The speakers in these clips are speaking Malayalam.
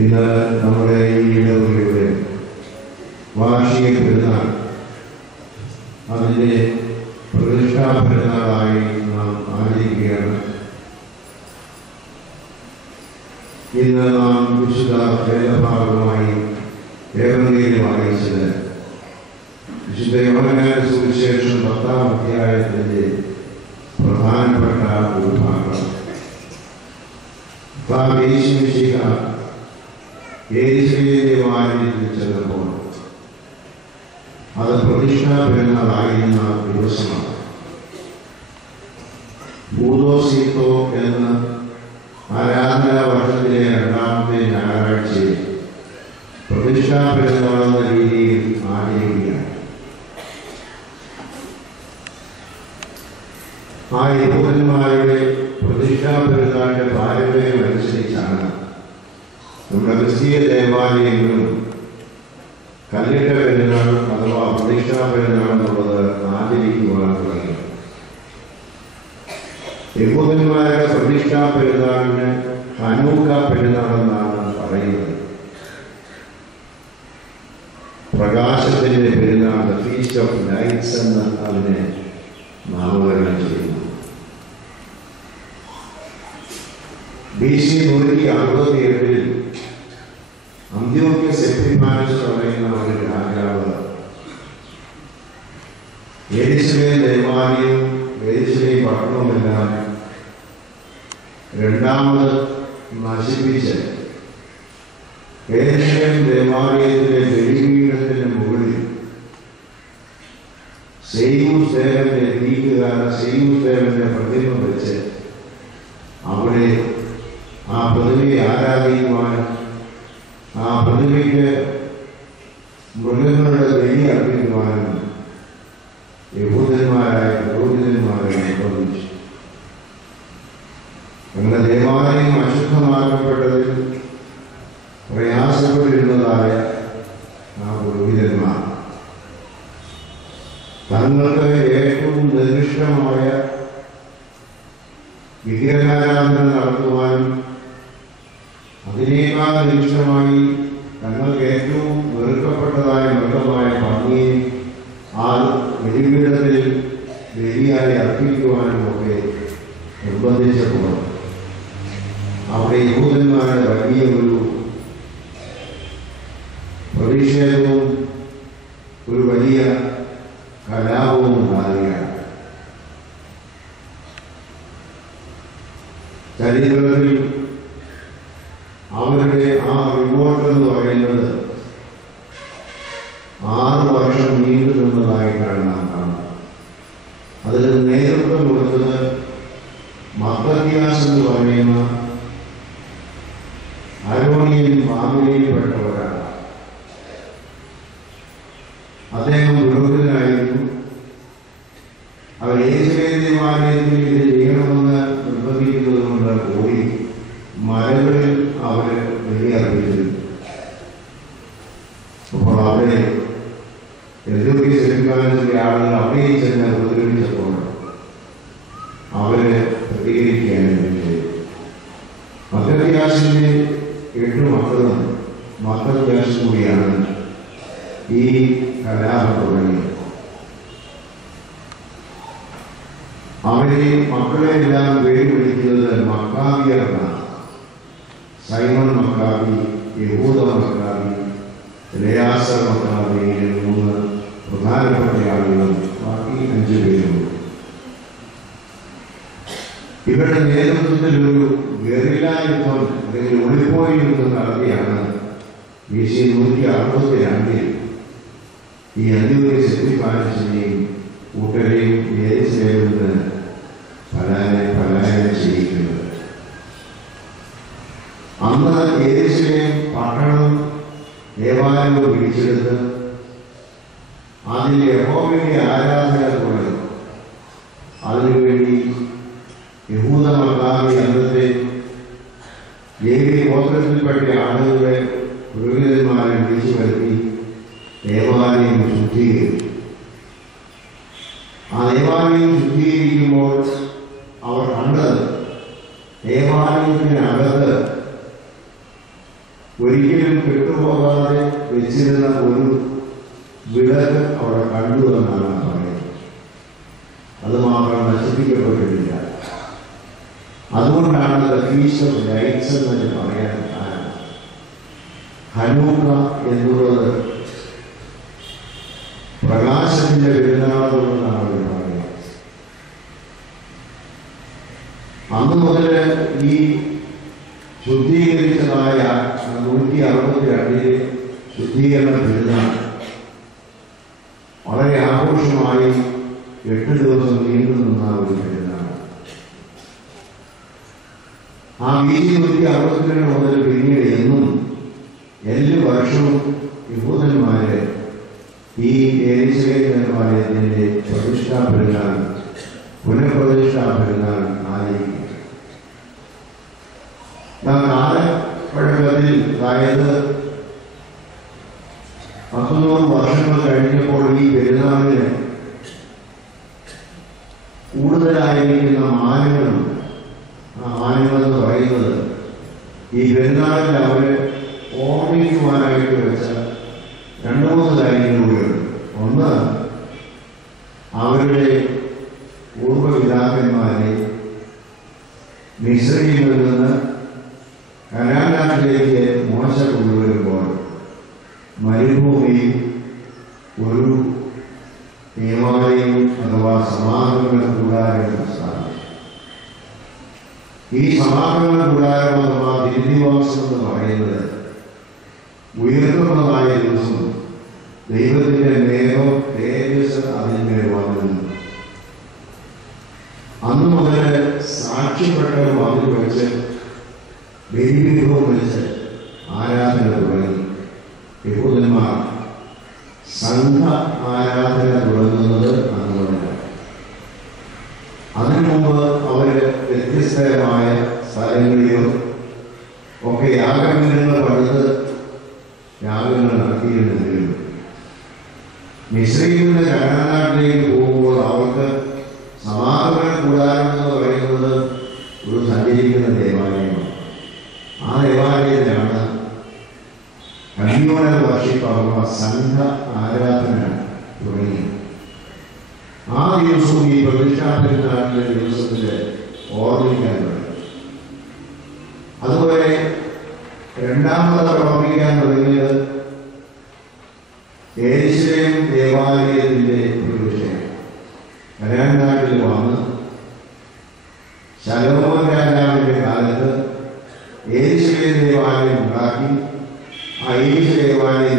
ഇന്ന് നമ്മുടെ ഈ ഇടവകയുടെ വാർഷിക പെരുന്നാൾ അതിൻ്റെ പ്രതിഷ്ഠാ പെരുന്നാളായി നാം ആചരിക്കുകയാണ്. ഇന്ന് നാം വിശുദ്ധ വേദഭാഗമായി ഏവരെയും അറിയിച്ചത് വിശുദ്ധ യോഹന്നാന്റെ സുവിശേഷം 10-ാം അധ്യായത്തിൻ്റെ പ്രധാനപ്പെട്ട ഒരു ഭാഗം. യേശുവിന്റെ ചെന്നപ്പോൾ അത് പ്രതിഷ്ഠാ പെരുന്നാളായിരുന്ന ദിവസമാണ്. ഭൂതോസീത്തോ എന്ന ആരാധനാ വർഷത്തിലെ 2ാമത്തെ ഞായറാഴ്ചയിൽ പ്രതിഷ്ഠാ പെരുന്നാൾ എന്ന രീതിയിൽ ആചരിക്കുകയാണ്. ആ യഹൂദന്മാരുടെ പ്രതിഷ്ഠാ പെരുന്നാളിന്റെ പാരമ്പര്യം അനുസരിച്ചാണ് നമ്മുടെ ക്രിസ്തീയ ദേവാലയങ്ങളും കല്ലിട്ട പെരുന്നാൾ അഥവാ പ്രതിഷ്ഠാ പെരുന്നാൾ എന്നുള്ളത് ആചരിക്കുവാൻ തുടങ്ങി. യഹൂദന്മാരുടെ പ്രതിഷ്ഠാ പെരുന്നാളിന് ഹനൂക്ക പെരുന്നാൾ എന്നാണ് പറയുന്നത്. പ്രകാശത്തിന്റെ പെരുന്നാൾ, ദ ഫീസ്റ്റ് ഓഫ് ലൈറ്റ്സ് എന്ന് അതിനെ നാമകരണം ചെയ്യുന്നു. BC 168 അന്ത്യോക്യസ് എപ്പിഫാനസ് പറയുന്ന ഒരു രാജാവ് യെരൂശലേം ദേവാലയവും യെരൂശലേം പട്ടണവുമെല്ലാം രണ്ടാമത് നശിപ്പിച്ച് യെരൂശലേം ദേവാലയത്തിലെ ബലിപീഠത്തിന് മുകളിൽ സെയ്യൂസ്ദേവന്റെ സെയ്യൂസ്ദേവന്റെ പ്രതിമ വെച്ച് അവിടെ ആ പ്രതിമയെ ആരാധിക്കുവാനും ആ പ്രതിമയ്ക്ക് മൃഗങ്ങളുടെ ബലി അർപ്പിക്കുവാനും യഹൂദന്മാരായ പുരോഹിതന്മാരെ നിർബന്ധിച്ചു. ഞങ്ങളുടെ ദേവാലയം അശുദ്ധമാക്കപ്പെട്ടതിൽ പ്രയാസപ്പെട്ടിരുന്നതായ ആ പുരോഹിതന്മാർ തങ്ങൾക്ക് ഏറ്റവും നിർദ്ദിഷ്ടമായ വിഗ്രഹാരാധന നടത്തുവാനും അതിനേക്കാൾ നിമിഷമായി തങ്ങൾക്ക് ഏറ്റവും വെറുക്കപ്പെട്ടതായ മൃഗമായ പന്നിയെ ആ ബലിപീഠത്തിൽ ബലിയായി അർപ്പിക്കുവാനും ഒക്കെ നിർബന്ധിച്ചപ്പോൾ അവിടെ യഹൂദന്മാരുടെ വലിയ ഒരു പ്രതിഷേധവും ഒരു വലിയ കലാപവും ഉണ്ടാകുകയാണ്. ചരിത്രത്തിൽ അവരുടെ ആ റിപ്പോർട്ട് എന്ന് പറയുന്നത് 6 വർഷം നീണ്ടു നിന്നതായിട്ടാണ് നാം കാണുന്നത്. അതിന് നേതൃത്വം കൊടുത്തത് മത്തത്യാസ് എന്ന് പറയുന്ന അരോണിയൻ ഫാമിലിയിൽപ്പെട്ടവരാണ്. അദ്ദേഹം പുരോഹിതനായിരുന്നു. അവർ യേശുവിന്റെ ദേവാലയത്തിൽ ഇത് ചെയ്യണമെന്ന് നിർബന്ധിക്കുന്നത് കൊണ്ട് ഓടി മലകളിൽ അവര് ബലിയർപ്പിച്ചിരുന്നു. അപ്പോൾ അവിടെ എതിർപ്പിന്റെ ആളുകൾ അവിടെ ചെന്ന് ഉപദ്രവിച്ചപ്പോൾ അവര് പ്രതികരിക്കുകയാണ് ചെയ്തത്. മത്തത്യാസിന്റെ 8 മക്കളും മത്തത്യാസ് കൂടിയാണ് ഈ കലാപം തുടങ്ങിയത്. അവരെ മക്കളെ എല്ലാം പേര് വിളിക്കുന്നത് മക്കാബിയർ എന്നാണ്. സൈമൺ മക്കാബി, യഹൂദ മക്കാബി, എലയാസർ മക്കാബി, 3 പ്രധാനപ്പെട്ട ആളുകളും ബാക്കി 5 പേരുണ്ട്. ഇവരുടെ നേതൃത്വത്തിൽ ഒരു ഗറില്ല യുദ്ധം അല്ലെങ്കിൽ ഒളിപ്പോയി യുദ്ധം നടത്തിയാണ് BC 162 ഈ അന്ത്യോക്യസ് എപ്പിഫാനസിനെയും കൂട്ടരെയും യെരൂശലേമിൽ നിന്ന് പലായനം ചെയ്യിക്കുന്നത്. അന്ന് യെരൂശലേം പട്ടണം ദേവാലയവും പിടിച്ചെടുത്ത് അതിൽ യഹോവയുടെ ആരാധന തുടങ്ങി. അതിനുവേണ്ടി യഹൂദ മക്കാബി അന്നത്തെ ലേവി ഗോത്രത്തിൽപ്പെട്ട ആളുകളെ പുരോഹിതന്മാരെ വിളിച്ചു വരുത്തി ദേവാലയം ശുദ്ധീകരിച്ചു. ആ ദേവാലയം ശുദ്ധീകരിക്കുമ്പോൾ അവർ കണ്ടത് ദേവാലയത്തിനകത്ത് ഒരിക്കലും കെട്ടുപോകാതെ വെച്ചിരുന്ന ഒരു വിളക്ക് അവിടെ കണ്ടു എന്നാണ് പറയുന്നത്. അത് മാത്രം നശിപ്പിക്കപ്പെട്ടിട്ടില്ല. അതുകൊണ്ടാണ് ഫീസ്റ്റ് ഓഫ് ലൈറ്റ്സ് എന്ന് പറയാൻ കാരണം. ഹനൂക്ക എന്നുള്ളത് പ്രകാശത്തിന്റെ പെരുന്നാളെന്നാണ് അവർ പറയുന്നത്. അന്ന് മുതൽ ഈ ശുദ്ധീകരിച്ചതായ 162 ശുദ്ധീകരണ പെരുന്നാൾ വളരെ ആഘോഷമായി 8 ദിവസം നീണ്ടു നിന്ന ഒരു പെരുന്നാൾ. ആ BC 162 മുതൽ പിന്നീട് എന്നും എല്ലാ വർഷവും യഹൂദന്മാര് ഈ യെരൂശലേം ദേവാലയത്തിന്റെ പ്രതിഷ്ഠാ പെരുന്നാൾ, പുനഃപ്രതിഷ്ഠാ പെരുന്നാൾ ആചരിക്കും. കാലപ്പഴക്കത്തിൽ, അതായത് 100 വർഷങ്ങൾ കഴിഞ്ഞപ്പോൾ ഈ പെരുന്നാളിന് കൂടുതലായിരിക്കുന്ന മാനങ്ങളും, ആ മാനങ്ങൾ എന്ന് പറയുന്നത് ഈ പെരുന്നാളിൽ അവര് ഓർമ്മിക്കുവാനായിട്ട് വെച്ച 2-3 കാര്യങ്ങളുണ്ട്. ഒന്ന്, അവരുടെ പൂർവ്വപിതാക്കന്മാരെ മിസ്രയിൽ നിന്ന് കനാൻ നാട്ടിലേക്ക് മോശ കൊണ്ടുവരുമ്പോൾ മരുഭൂമിയിൽ ഒരു ദേവാലയം അഥവാ സമാഗമന കൂടാരം സ്ഥാപിച്ചു. ഈ സമാഗമന കൂടാരം അഥവാ തിരുനിവാസം എന്ന് പറയുന്നത് ഉയർത്തുന്നതായ ദിവസം ദൈവത്തിന്റെ മേഘം തേജസ് അതിന്മേൽ വന്നിരുന്നു. അന്ന് മുതൽ സാക്ഷ്യപ്പെട്ടവർ അതിൽ വെച്ച് ബലിവിഭവം വെച്ച് ആരാധന തുടങ്ങി. യഹൂദന്മാർ സംഘ ആരാധന തുടങ്ങുന്നത് അന്നുകൊണ്ടാണ്. അതിനു മുമ്പ് അവര് വ്യത്യസ്തമായ സ്ഥലങ്ങളിലും ഒക്കെ യാഗങ്ങൾ പണിത് യാഗങ്ങൾ നടത്തിയിരുന്നെങ്കിലും മിസ്രയിൽ നിന്ന് കനാൻ നാട്ടിലേക്ക് പോകുമ്പോൾ അവർക്ക് സമാഗമന കൂടാരം എന്ന് പറയുന്നത് ഒരു സഞ്ചരിക്കുന്ന ദേവാലയമാണ്. ആ ദേവാലയത്തിലാണ് കമ്മ്യൂണൽ വർഷിപ്പ് അഥവാ സംഘ ആരാധന തുടങ്ങി. ആ ദിവസവും ഈ പ്രതിഷ്ഠാ പെരുന്നാളിന്റെ ദിവസത്തിൽ ഓർമ്മിക്കാൻ തുടങ്ങി. അതുപോലെ രണ്ടാമത് ഓർമ്മിക്കാൻ തുടങ്ങിയത് യെരൂശലേം ദേവാലയത്തിന്റെ പ്രതിഷ്ഠയാണ്. കനാൻ നാട്ടിൽ വന്ന് ശലോമോൻ രാജാവിന്റെ കാലത്ത് യെരൂശലേം ദേവാലയം ഉണ്ടാക്കി. ആ യെരൂശലേം ദേവാലയം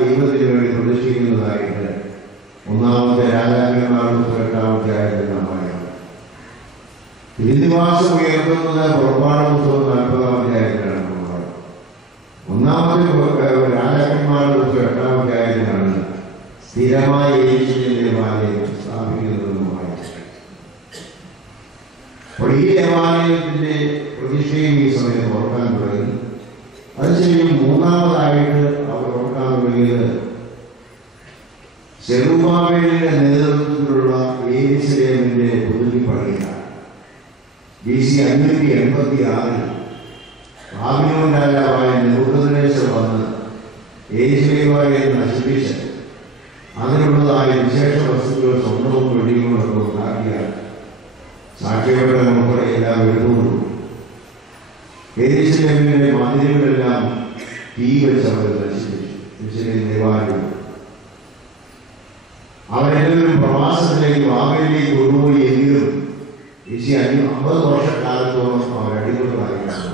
ദൈവത്തിന് വേണ്ടി പ്രതിഷ്ഠിക്കുന്നതായിട്ട് 1-ാമത്തെ രാജാക്കന്മാരുടെ 8-ാമത്തെ ആയതിനാണ്. തിരുനിവാസം ഉയർത്തുന്നത് പുറപ്പാട് പുസ്തകം 40-ാമത്തെ ആയതിനാണ്. 1-ാമത്തെ രാജാക്കന്മാരുടെ 8-ാമത്തെ ആയതിനാണ് സ്ഥിരമായ യെരൂശലേം ദേവാലയം സ്ഥാപിക്കുന്നതുമായി. അപ്പോൾ ഈ ദേവാലയത്തിന്റെ പ്രതിഷ്ഠയും ഈ സമയത്ത് ഓർക്കാൻ തുടങ്ങി. അതിനുശേഷം 3-ാമതായിട്ട് അവർ ഓർക്കാൻ തുടങ്ങിയത് സെറുബ്ബാബേലിന്റെ നേതൃത്വത്തിലുള്ള യെരൂശലേമിന്റെ പുതുക്കിപ്പണിയാണ്. BC 586 ബാബിലോൺ രാജാവായ നെബൂഖദ്നേസർ വന്ന് യെരൂശലേം നശിപ്പിച്ച് അതിനുള്ളതായ വിശേഷ വസ്തുക്കൾ സ്വർണ്ണവും വെള്ളിയുമൊക്കെ ഉണ്ടാക്കിയാണ്. സാക്ഷ്യപ്പെട്ട മക്കളെ എല്ലാം എടുത്തുകൊണ്ടു. യെരൂശലേമിന്റെ മതിലുകളെല്ലാം തീ വെച്ച് അവർ നശിപ്പിച്ചു. യെരൂശലേം ദേവാലയം അവരെല്ലാവരും പ്രവാസത്തിലേക്ക് ബാബേലിലേക്ക് കൊണ്ടുപോയി. എങ്കിലും BC 50 വർഷക്കാലത്തോളം അവർ അടിമകളായിട്ടാണ്.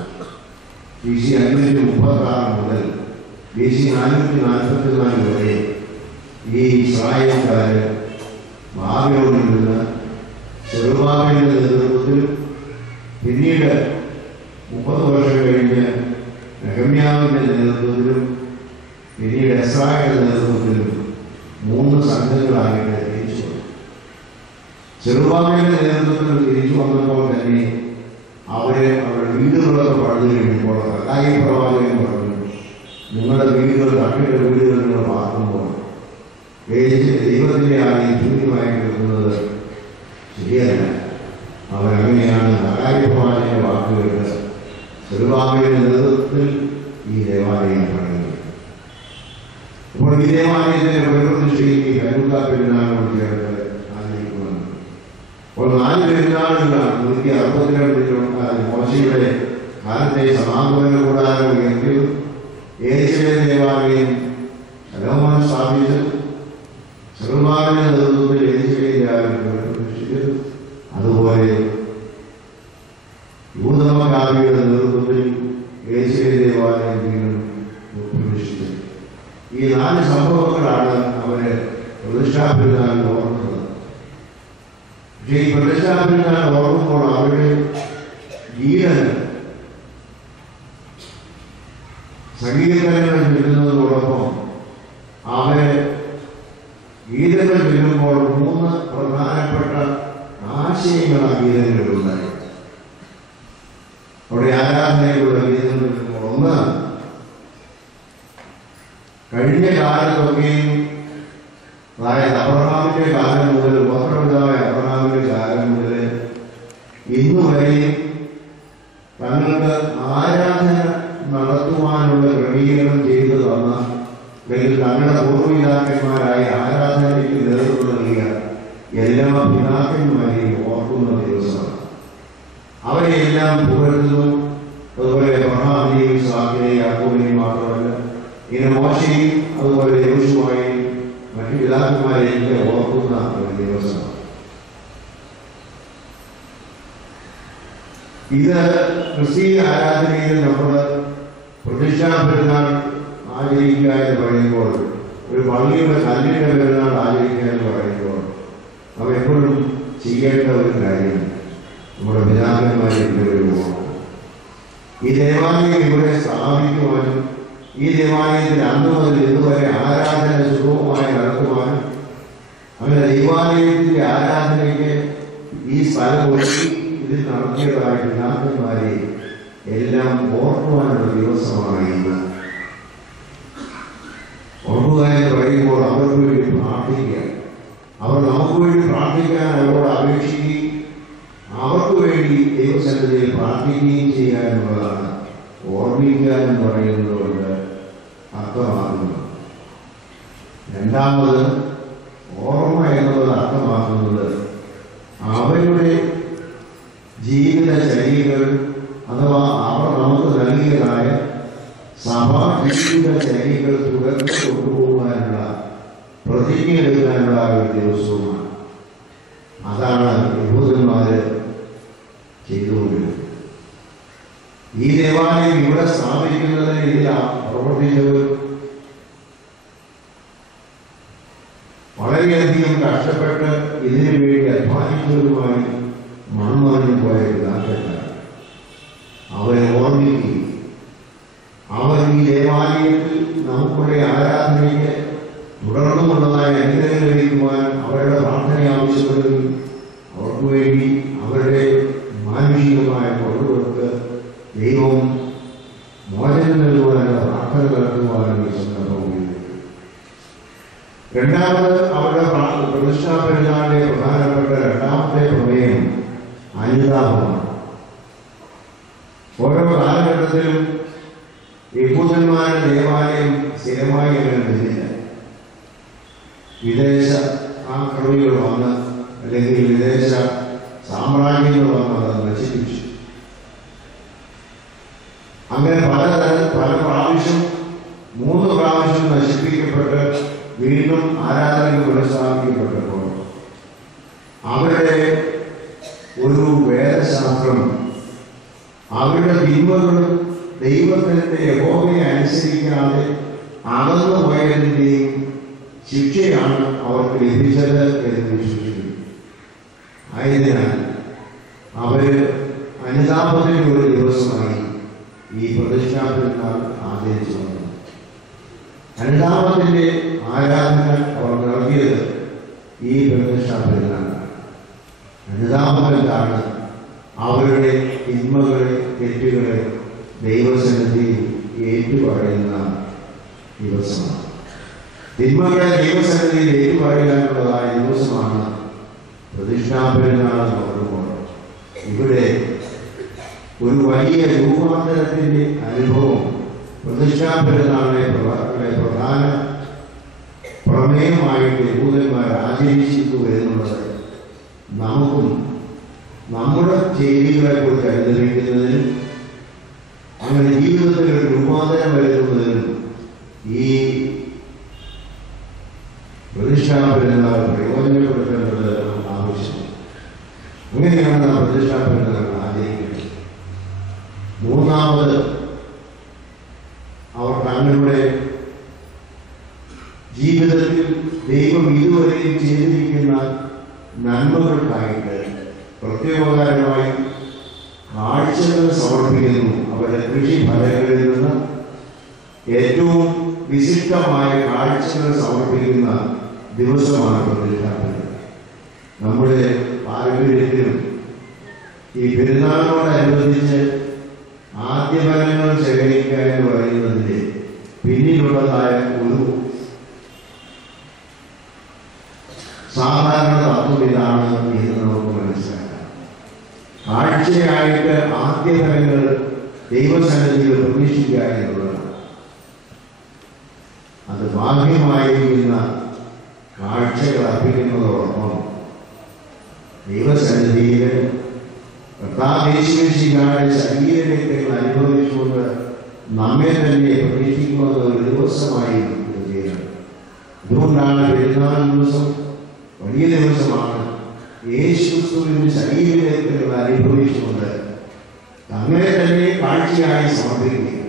BC 536 മുതൽ BC 444 വരെ ഈ ഇസ്രായേൽക്കാര് ബാബിലോണിൽ നിന്ന് സെറുബ്ബാബേലിന്റെ നേതൃത്വത്തിൽ, പിന്നീട് 30 വർഷം കഴിഞ്ഞ് നെഹമ്യാവിന്റെ നേതൃത്വത്തിലും, പിന്നീട് എസ്രായുടെ നേതൃത്വത്തിലും 3 സംഘങ്ങളായിട്ട് തിരിച്ചു വന്നു. സെറുബ്ബാബേലിന്റെ നേതൃത്വത്തിൽ തിരിച്ചു വന്നപ്പോൾ തന്നെ അവരുടെ വീടുകളൊക്കെ പണിത് കഴിഞ്ഞപ്പോൾ ഹഗായി പ്രവാചകൻ പറഞ്ഞു, നിങ്ങളുടെ വീടുകൾ തട്ടിയുടെ വീടുകൾ നിങ്ങൾ പാർക്കുമ്പോൾ ദൈവത്തിന്റെ ആയി ശൂന്യമായി കിടക്കുന്നത് അപ്പോൾ 4 പെരുന്നാളുകളാണ് 162 മോശയുടെ കാലത്തെ സമാഗമന കൂടാരം എങ്കിലും യെരൂശലേം ദേവാലയം ശലോമോൻ സ്ഥാപിച്ചു. സലോമോന്റെ നേതൃത്വത്തിൽ യെരൂശലേം ദേവാലയം പ്രതിഷ്ഠിച്ചു. അതുപോലെ യൂദമക്കാരുടെ നേതൃത്വത്തിൽ യെരൂശലേം ദേവാലയം വീണ്ടും പ്രതിഷ്ഠിച്ചു. ഈ 4 സംഭവങ്ങളാണ് അവര് പ്രതിഷ്ഠാപെരുന്നാൾ ഓർക്കുന്നത്. പക്ഷേ ഈ പ്രതിഷ്ഠാപെരുന്നാൾ ഓർക്കുമ്പോൾ അവരുടെ ഗീതങ്ങൾ സംഗീതങ്ങൾ ചൊല്ലുന്നതോടൊപ്പം അവര് ഗീതങ്ങൾ ചൊല്ലുമ്പോൾ 3 പ്രധാനപ്പെട്ട ആശയങ്ങൾ ആ ഗീതങ്ങളിലുണ്ടായി. അവിടെ ആരാധനയിലുള്ള ഗീതങ്ങൾ ചൊല്ലുമ്പോൾ ഒന്ന്, കഴിഞ്ഞ കാലത്തൊക്കെയും അതായത് അബ്രഹാമിന്റെ കാലം മുതൽ ഗോത്രപിതാവായ അബ്രഹാമിന്റെ കാലം മുതൽ ഇന്നുവരെയും തങ്ങൾക്ക് ആരാധന നടത്തുവാനുള്ള ക്രമീകരണം ചെയ്തു തന്ന അല്ലെങ്കിൽ തങ്ങളുടെ പൂർവ്വപിതാക്കന്മാരായ ആരാധനയ്ക്ക് നേതൃത്വം നൽകിയ എല്ലാ പിതാക്കന്മാരെയും ഓർക്കുന്ന ദിവസമാണ്. അവരെയെല്ലാം പുകഴ്ത്തുന്നു. അതുപോലെ അബ്രഹാമിനെയും ഇസ്ഹാക്കിനെയും യാക്കോബിനെയും മാത്രമല്ല, ഇങ്ങനെ മോശയും അതുപോലെ യോശുവയെയും മറ്റു പിതാക്കന്മാരെയൊക്കെ ഓർക്കുന്ന ഒരു ദിവസമാണ്. ഇത് ക്രിസ്തീയ ആരാധനയിൽ നമ്മൾ പ്രതിഷ്ഠാ പെരുന്നാൾ ആചരിക്കുക എന്ന് പറയുമ്പോൾ, ഒരു പള്ളിയുടെ കല്ലിന്റെ പെരുന്നാൾ ആചരിക്കുക എന്ന് പറയുമ്പോൾ അവ എപ്പോഴും ചെയ്യേണ്ട ഒരു കാര്യം നമ്മുടെ പിതാക്കന്മാരെ ഈ ദേവാലയം ഇവിടെ സ്ഥാപിക്കുവാനും ഈ ദേവാലയത്തിൽ അന്ന് മുതൽ ഇന്നുവരെ ആരാധന സുഗമമായി നടത്തുവാനും അങ്ങനെ ദൈവാലയത്തിന്റെ ആരാധനയ്ക്ക് ഈ സ്ഥലം ഒരുക്കി ഇതിൽ നടത്തിയതായ പിതാക്കന്മാരെ എല്ലാം ഓർക്കുവാനുള്ള ദിവസമാണ് ഇന്ന്. ഓർക്കുക എന്ന് പറയുമ്പോൾ അവർക്ക് വേണ്ടി പ്രാർത്ഥിക്കുക, അവർ നമുക്ക് വേണ്ടി പ്രാർത്ഥിക്കാൻ അവരോട് അപേക്ഷിക്കുകയും അവർക്ക് വേണ്ടി ദൈവസന്നിധിയിൽ പ്രാർത്ഥിക്കുകയും ചെയ്യാനുള്ളതാണ് ഓർമ്മിക്കുക എന്ന് പറയുന്നത് കൊണ്ട് അർത്ഥമാക്കുന്നത്. രണ്ടാമത്, ഓർമ്മ എന്നുള്ളത് അർത്ഥമാക്കുന്നത് അവരുടെ ജീവിതചര്യകൾ അഥവാ അവർ നമുക്ക് നൽകിയതായ സഭാ ജീവിതചര്യകൾ തുടർന്ന് കൊണ്ടുപോകാനുള്ള പ്രതിജ്ഞ എടുക്കാനുള്ള ഒരു ദിവസവുമാണ്. അതാണ് യഹൂദന്മാര് ചെയ്തുകൊണ്ടിരുന്നത്. ഈ ദേവാലയം ഇവിടെ സ്ഥാപിക്കുന്നതിന് ഇതിൽ പ്രവർത്തിച്ചവർ വളരെയധികം കഷ്ടപ്പെട്ട് ഇതിനു വേണ്ടി അധ്വാനിച്ചവരുമായി മൺമറിഞ്ഞു പോയ പിതാക്കന്മാർ അവരെ ഓർമ്മിക്കുകയും അവർ ഈ ദേവാലയത്തിൽ നമുക്കുള്ള ആരാധനയ്ക്ക് തുടർന്നുമുള്ളതായ അനുഗ്രഹം ലഭിക്കുവാൻ അവരുടെ പ്രാർത്ഥന ആവശ്യപ്പെടുകയും അവർക്ക് വേണ്ടി അവരുടെ മാനുഷികമായ കൊണ്ടുകൊടുത്ത് ദൈവം മോചനം നൽകുവാനുള്ള പ്രാർത്ഥന നടത്തുവാനും ഈ സന്ദർഭം. രണ്ടാമത്, അവരുടെ പ്രതിഷ്ഠാ പെരുന്നാളിന്റെ പ്രധാനപ്പെട്ട രണ്ടാമത്തെ പ്രമേയം അനുതാപമാണ്. ഓരോ കാലഘട്ടത്തിലും യഹൂദന്മാരുടെ ദേവാലയം സ്ഥിരമായി അങ്ങനെ നിന്നില്ല. വിദേശ ആക്രമികൾ വന്ന് അല്ലെങ്കിൽ വിദേശ സാമ്രാജ്യങ്ങൾ വന്ന് അത് നശിപ്പിച്ചു. അങ്ങനെ പല പ്രാവശ്യം 3 പ്രാവശ്യം നശിപ്പിക്കപ്പെട്ട് വീണ്ടും ആരാധനകൾ പുനഃസ്ഥാപിക്കപ്പെട്ടപ്പോൾ അവരുടെ ഒരു വേദശാസ്ത്രം അവരുടെ തിന്മകളും ദൈവത്തിന്റെ യഹോവയെ അനുസരിക്കാതെ അകന്നു പോയതിൻ്റെയും ശിക്ഷയാണ് അവർക്ക് ലഭിച്ചത് എന്ന് വിശ്വസിക്കുന്നു. ആയതിനാൽ അവര് അനുതാപത്തിന്റെ ഒരു ദിവസമായി ഈ പ്രതിഷ്ഠാ പെരുന്നാൾ ആചരിച്ചു വന്നു. അനുതാപത്തിന്റെ ആരാധന അവർ നൽകിയത് ഈ പ്രതിഷ്ഠാ പെരുന്നാളാണ്. അനുതാപമെന്താണ്? അവരുടെ തിന്മകളെ തെറ്റുകളെ ദൈവസന്നിധിയിൽ ഏറ്റുപറയുന്ന ദിവസമാണ്. തിന്മകളെ ദൈവസന്നിധിയിൽ ഏറ്റുപറയാനുള്ളതായ ദിവസമാണ് പ്രതിഷ്ഠാ പെരുന്നാൾ നോക്കുമ്പോൾ ഇവിടെ ഒരു വലിയ രൂപാന്തരത്തിന്റെ അനുഭവം പ്രതിഷ്ഠാ പെരുന്നാളിനെ പ്രധാന പ്രമേയമായിട്ട് യഹൂദന്മാർ ആചരിച്ചിരിക്കുന്നു എന്നുള്ളത് നമുക്കും നമ്മുടെ ചെയ്തികളെ കുറിച്ച് അനുസരിക്കുന്നതിനും അങ്ങനെ ജീവിതത്തിൽ ഒരു രൂപാന്തരം വരുത്തുന്നതിനും ഈ പ്രതിഷ്ഠാപനങ്ങൾ പ്രയോജനപ്പെടുത്തേണ്ടത് ആവശ്യം. അങ്ങനെയാണ് നാം പ്രതിഷ്ഠാപനങ്ങൾ ആചരിക്കുന്നത്. മൂന്നാമത്, അവർ തങ്ങളുടെ ജീവിതത്തിൽ ദൈവം ഇതുവരെയും ചെയ്തിരിക്കുന്ന നന്മകൾക്കായിട്ട് പ്രത്യേകകാരമായി കാഴ്ചകൾ സമർപ്പിക്കുന്നു. അവരുടെ കൃഷി ഫലങ്ങളിൽ നിന്ന് ഏറ്റവും വിശിഷ്ടമായ കാഴ്ചകൾ സമർപ്പിക്കുന്ന ദിവസമാണ് പ്രതിഷ്ഠാപനം. നമ്മുടെ പാരമ്പര്യത്തിലും ഈ പെരുന്നാളിനോടനുബന്ധിച്ച് ആദ്യഫലങ്ങൾ ശേഖരിക്കുക എന്ന് പറയുന്നതിന്റെ പിന്നിലുള്ളതായ ഒരു സാധാരണ തത്വം ഇതാണ് എന്ന് നമുക്ക് മനസ്സിലാക്കാം. കാഴ്ചയായിട്ട് ആദ്യഫലങ്ങൾ ദൈവസന്നിധിയിൽ പ്രതീക്ഷിക്കുക എന്നുള്ളതാണ്. അത് ബാഹ്യമായിരിക്കുന്ന കാഴ്ചകൾ അർപ്പിക്കുന്നതോടൊപ്പം ദൈവസന്നിധിയിൽ കർത്താവേശുവിശിഹായുടെ ശരീരരക്തങ്ങൾ അനുഭവിച്ചുകൊണ്ട് നമ്മെ തന്നെ പ്രതീക്ഷിക്കുന്ന ഒരു ദിവസമായി ഇത് ചെയ്യുന്നത്. അതുകൊണ്ടാണ് പെരുന്നാൾ ദിവസം വലിയ ദിവസമാണ്. യേശുക്രിസ്തുവിന്റെ ശരീരരക്തങ്ങൾ അനുഭവിച്ചുകൊണ്ട് നമ്മെ തന്നെ കാഴ്ചയായി സമർപ്പിക്കുക.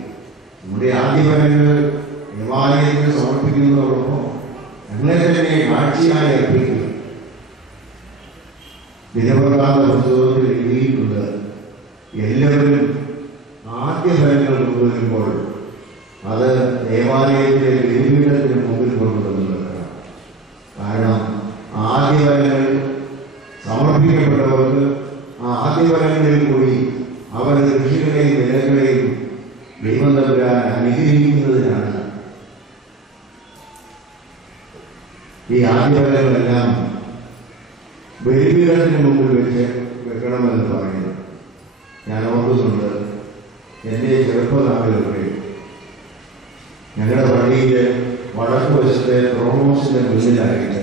നമ്മുടെ ആദ്യഫലങ്ങൾ ദേവാലയത്തിൽ സമർപ്പിക്കുന്നതോടൊപ്പം ഞങ്ങളെ തന്നെ കാഴ്ചയായി അർപ്പിക്കുക. ദിനപ്രകാശ പുസ്തകത്തിൽ എഴുതിയിട്ടുണ്ട്, എല്ലാവരും ആദ്യഫലങ്ങൾ കൊണ്ടുവരുമ്പോൾ അത് ദേവാലയത്തിലെ ബലിപീഠത്തിന് മുമ്പിൽ കൊണ്ടുവരുന്നതാണ്. കാരണം ആദ്യഫലങ്ങൾ സമർപ്പിക്കപ്പെട്ടവർക്ക് ആ ആദ്യഫലങ്ങളിൽ കൂടി അവരുടെ കൃഷികളെയും വിലകളെയും ദൈവം തമ്പുരാൻ അനുഗ്രഹിക്കുന്നതിനാണ് ഈ ആദ്യഫലങ്ങളെല്ലാം ബലിപീഠത്തിന് മുമ്പിൽ വെക്കണമെന്ന് പറയുന്നത്. ഞാൻ ഓർക്കുന്നുണ്ട്, എൻ്റെ ചെറുപ്പനാളിലൊക്കെ ഞങ്ങളുടെ പള്ളിയിൽ വടക്ക് വശത്തെ ക്രോമോസിന്റെ മുന്നിലായിട്ട്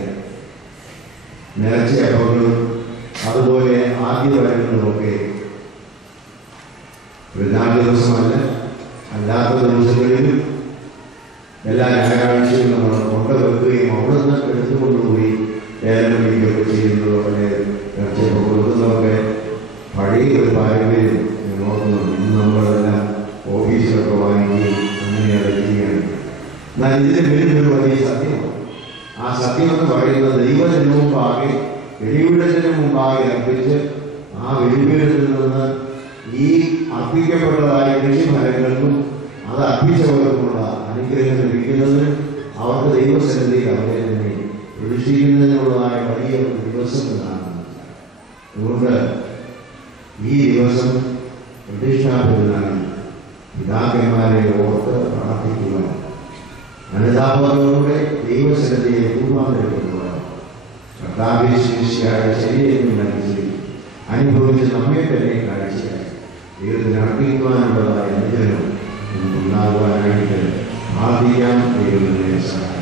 നേർച്ചയപ്പങ്ങളും അതുപോലെ ആദ്യഫലങ്ങളുമൊക്കെ പെരുന്നാൾ ദിവസമല്ല അല്ലാത്ത ദിവസങ്ങളിലും എല്ലാ ഞായറാഴ്ചയും നമ്മൾ കൊണ്ടുവെക്കുകയും അവിടെ നിന്ന് എടുത്തുകൊണ്ടുപോയി ലേലം വിളിക്കുകയൊക്കെ ചെയ്യുന്നതോ അല്ലെ നേർച്ചയപ്പം കൊടുക്കുന്നതൊക്കെ പഴയ ഒരു പാരമ്പര്യം നോക്കുന്നുണ്ട്. ഇന്ന് നമ്മളതെല്ലാം ഓഫീസിലൊക്കെ വാങ്ങിക്കുകയും അങ്ങനെയാണ് ചെയ്യുകയാണ്. എന്നാൽ ഇതിന് പിന്നിൽ ഒരു വലിയ സത്യമാണ്. ആ സത്യമെന്ന് പറയുന്നത് ദൈവത്തിന് മുമ്പാകെ വെളിപീഠത്തിന് മുമ്പാകെ അർപ്പിച്ച് ആ വെളിപീഠത്തിൽ നിന്ന് ഈ അർപ്പിക്കപ്പെട്ടതായ കൃഷിഫലങ്ങൾക്കും അത് അർപ്പിച്ചവർക്കുമുള്ള അനുഗ്രഹം ലഭിക്കുന്നത് അവർക്ക് ദൈവസന്നിധിയിൽ അവരെ തന്നെ പ്രതീക്ഷിക്കുന്നതിനുള്ളതായ വലിയ ഒരു ദിവസം എന്നാണ്. അതുകൊണ്ട് ഈ ദിവസം പ്രതിഷ്ഠാപനാണ് പിതാക്കന്മാരെ ഓർത്ത് പ്രാർത്ഥിക്കുവാൻ അനുതാപത്തോടെ ദൈവസന്നിധിയെ രൂപാന്തരപ്പെടുവാൻ കർത്താവേശുവിശിഹായുടെ ശരീരത്തിനനുസരിച്ച് അനുഭവിച്ച് നമ്മെ തന്നെ കാഴ്ചയായി ദൈവത്തിന് അർപ്പിക്കുവാനുള്ളതായ അനുഗ്രഹം നമുക്കുണ്ടാകുവാനായിട്ട് പ്രാർത്ഥിക്കാം. ദൈവത്തിനെ സഹായിക്കും.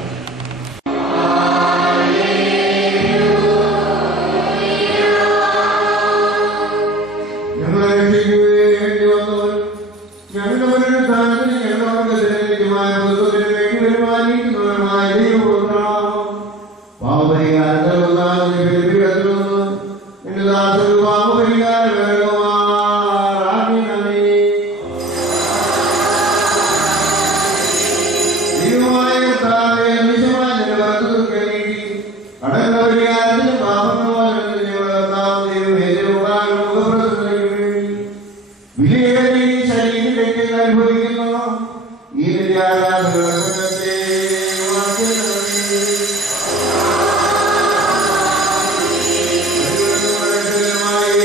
ായി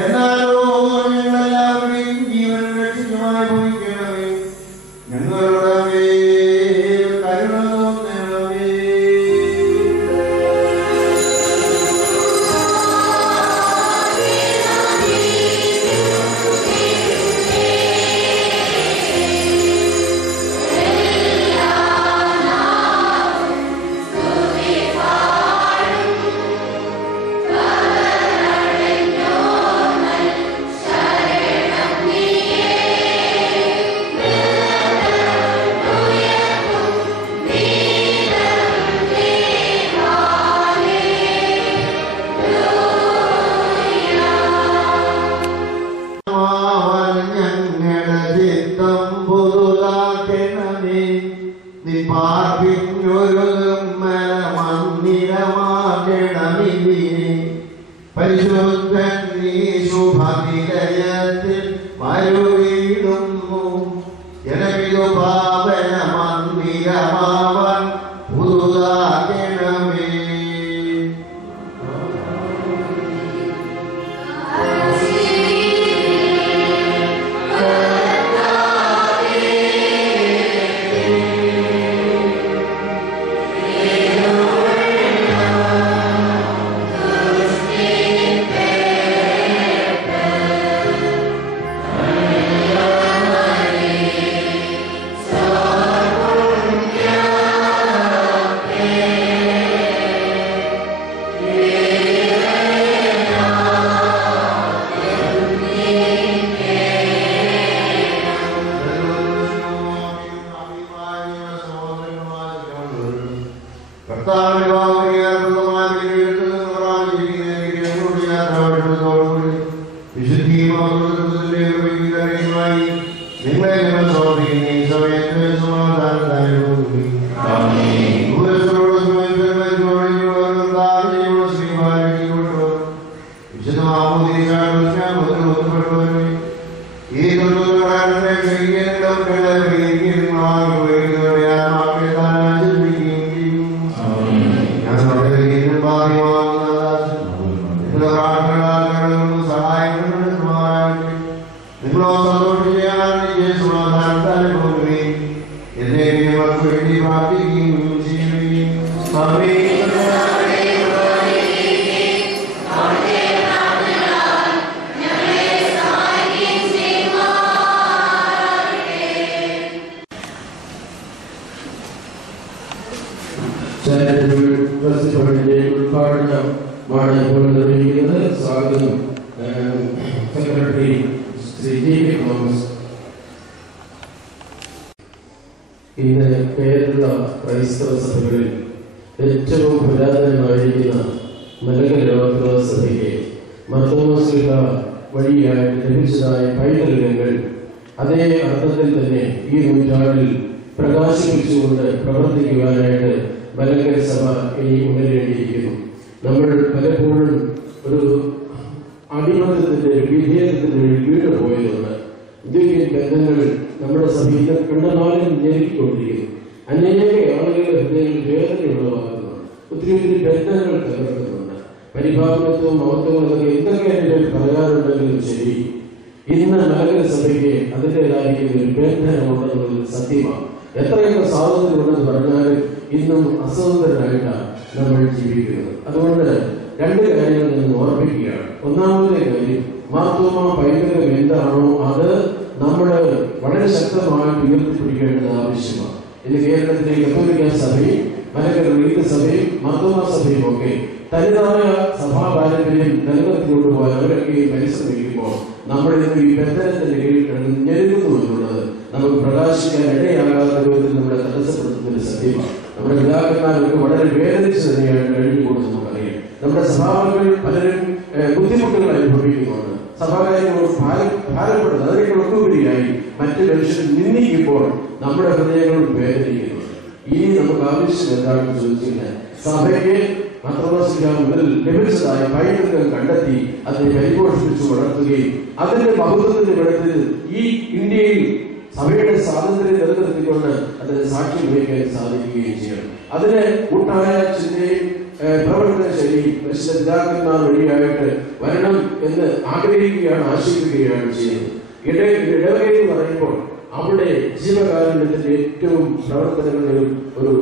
എന്നാലോ ഞങ്ങളെല്ലാവരുടെയും ജീവൻ രക്ഷിക്കുമായി ഭവിക്കണമേ. ഞങ്ങളുടെ മേൽ കരുണ തോന്നണമേ. പരിശുദ്ധൻ നീ ശുഭനിലയത്തിൽ മരുവിടുന്നു. ജനമിതു പാവന മന്ദിരമാവൻ പുതുതാക്കണമേ. ഇന്ന് കേരള ക്രൈസ്തവ സഭകളിൽ ഏറ്റവും പുരാതനമായിരിക്കുന്ന മലങ്കര ഓർത്തഡോക്സ് സഭയ്ക്ക് മാർത്തോമാ ശ്ലീഹ വഴിയായിട്ട് ലഭിച്ചതായ പൈതൃകങ്ങൾ അതേ അർത്ഥത്തിൽ തന്നെ ഈ നൂറ്റാണ്ടിൽ പ്രകാശിപ്പിച്ചുകൊണ്ട് പ്രവർത്തിക്കുവാനായിട്ട് മലങ്കര സഭ ഇനി ഉണരേണ്ടിയിരിക്കുന്നു. നമ്മൾ പലപ്പോഴും ഒരു അടിമത്തത്തിന്റെ വിധേയത്തിന്റെ വീട് പോയതുകൊണ്ട് ഇന്ത്യൻ ബന്ധങ്ങൾ നമ്മുടെ സഭയിൽ കണ്ടമാനം ഞെരുക്കിക്കൊണ്ടിരിക്കുന്നു. അനേക ആളുകളുടെ ഹൃദയങ്ങളിൽ വേദനയുള്ളവാകുന്നു. ഒത്തിരി ബന്ധങ്ങൾ തകർക്കുന്നുണ്ട്. പരിഭാവനത്വവും മഹത്വവും എന്നൊക്കെ എന്തൊക്കെ അതിൻ്റെ പറയാറുണ്ടെങ്കിലും ശരി, ഇന്ന് മലങ്കര സഭയ്ക്ക് അതിൻ്റെതായിരിക്കുന്ന ഒരു ബന്ധനമുണ്ടെന്നുള്ളത് സത്യമാണ്. എത്രയൊക്കെ സ്വാതന്ത്ര്യമുണ്ടെന്ന് പറഞ്ഞാലും ഇന്നും അസ്വതന്ത്രരായിട്ടാണ് നമ്മൾ ജീവിക്കുന്നത്. അതുകൊണ്ട് രണ്ട് കാര്യങ്ങൾ ഞാൻ ഓർമ്മിക്കുകയാണ്. ഒന്നാമത്തെ കാര്യം, മാർത്തോമാ പൈതൃകം എന്താണോ അത് നമ്മൾ വളരെ ശക്തമായിട്ട് ഉയർത്തിപ്പിടിക്കേണ്ടത് ആവശ്യമാണ്. ഇന്ന് കേരളത്തിലെ കത്തോലിക്ക സഭയും മലങ്കര റീത്ത് സഭയും മാർത്തോമാ സഭയും ഒക്കെ തനതായ സഭാ പാരമ്പര്യം നിലനിർത്തിക്കൊണ്ടുപോകാൻ അവരൊക്കെ പരിശ്രമിക്കുമ്പോൾ നമ്മൾ ഇന്ന് ഈ ബന്ധനത്തിന്റെ കീഴിൽ ഞെരുങ്ങുന്നു എന്നുള്ളത് നമുക്ക് പ്രകാശിക്കാൻ ഇടയാകാത്ത വിധത്തിൽ നമ്മളെ തടസ്സപ്പെടുത്തുന്ന ഒരു സത്യമാണ്. നമ്മുടെ പിതാക്കന്മാരൊക്കെ വളരെ വേദനിച്ച് തന്നെയാണ് കഴിഞ്ഞുകൂടുന്നത് നമുക്കറിയാം. നമ്മുടെ സഭാംഗങ്ങൾ പലരും ബുദ്ധിമുട്ടുകൾ അനുഭവിക്കുന്നുണ്ട്. സഭാകാര്യങ്ങളോട് ഭാരപ്പെടുന്നത് അതിനേക്കാളൊക്കെയുപരിയായി മറ്റു മനുഷ്യർ നിന്ദിക്കുമ്പോൾ നമ്മുടെ ഹൃദയങ്ങൾ വേദനിക്കുന്നുണ്ട്. ഇനി നമുക്ക് ആവശ്യം എന്താണെന്ന് ചോദിച്ചാൽ സഭയ്ക്ക് മാർത്തോമാ മുതൽ ലഭിച്ചതായ പൈതൃകം കണ്ടെത്തി അതിനെ പരിപോഷിപ്പിച്ചു വളർത്തുകയും അതിന്റെ മഹത്വത്തിന്റെ വെള്ളത്തിൽ ഈ ഇന്ത്യയിൽ സഭയുടെ സ്വാതന്ത്ര്യം നിലനിർത്തിക്കൊണ്ട് അതിന് സാക്ഷ്യം വഹിക്കാൻ സാധിക്കുകയും ചെയ്യണം. അതിന് കൂട്ടായ ചിന്തയും പ്രവർത്തന ശൈലിയും പരിശുദ്ധ പിതാക്കന്മാർ വഴിയായിട്ട് വരണം എന്ന് ആഗ്രഹിക്കുകയാണ്, ആശിക്കുകയാണ് ചെയ്യുന്നത്. ഇടവകയിൽ എന്ന് പറയുമ്പോൾ അവിടെ ജീവകാരുണ്യത്തിന്റെ ഏറ്റവും പ്രവർത്തനങ്ങളുടെ ഒരു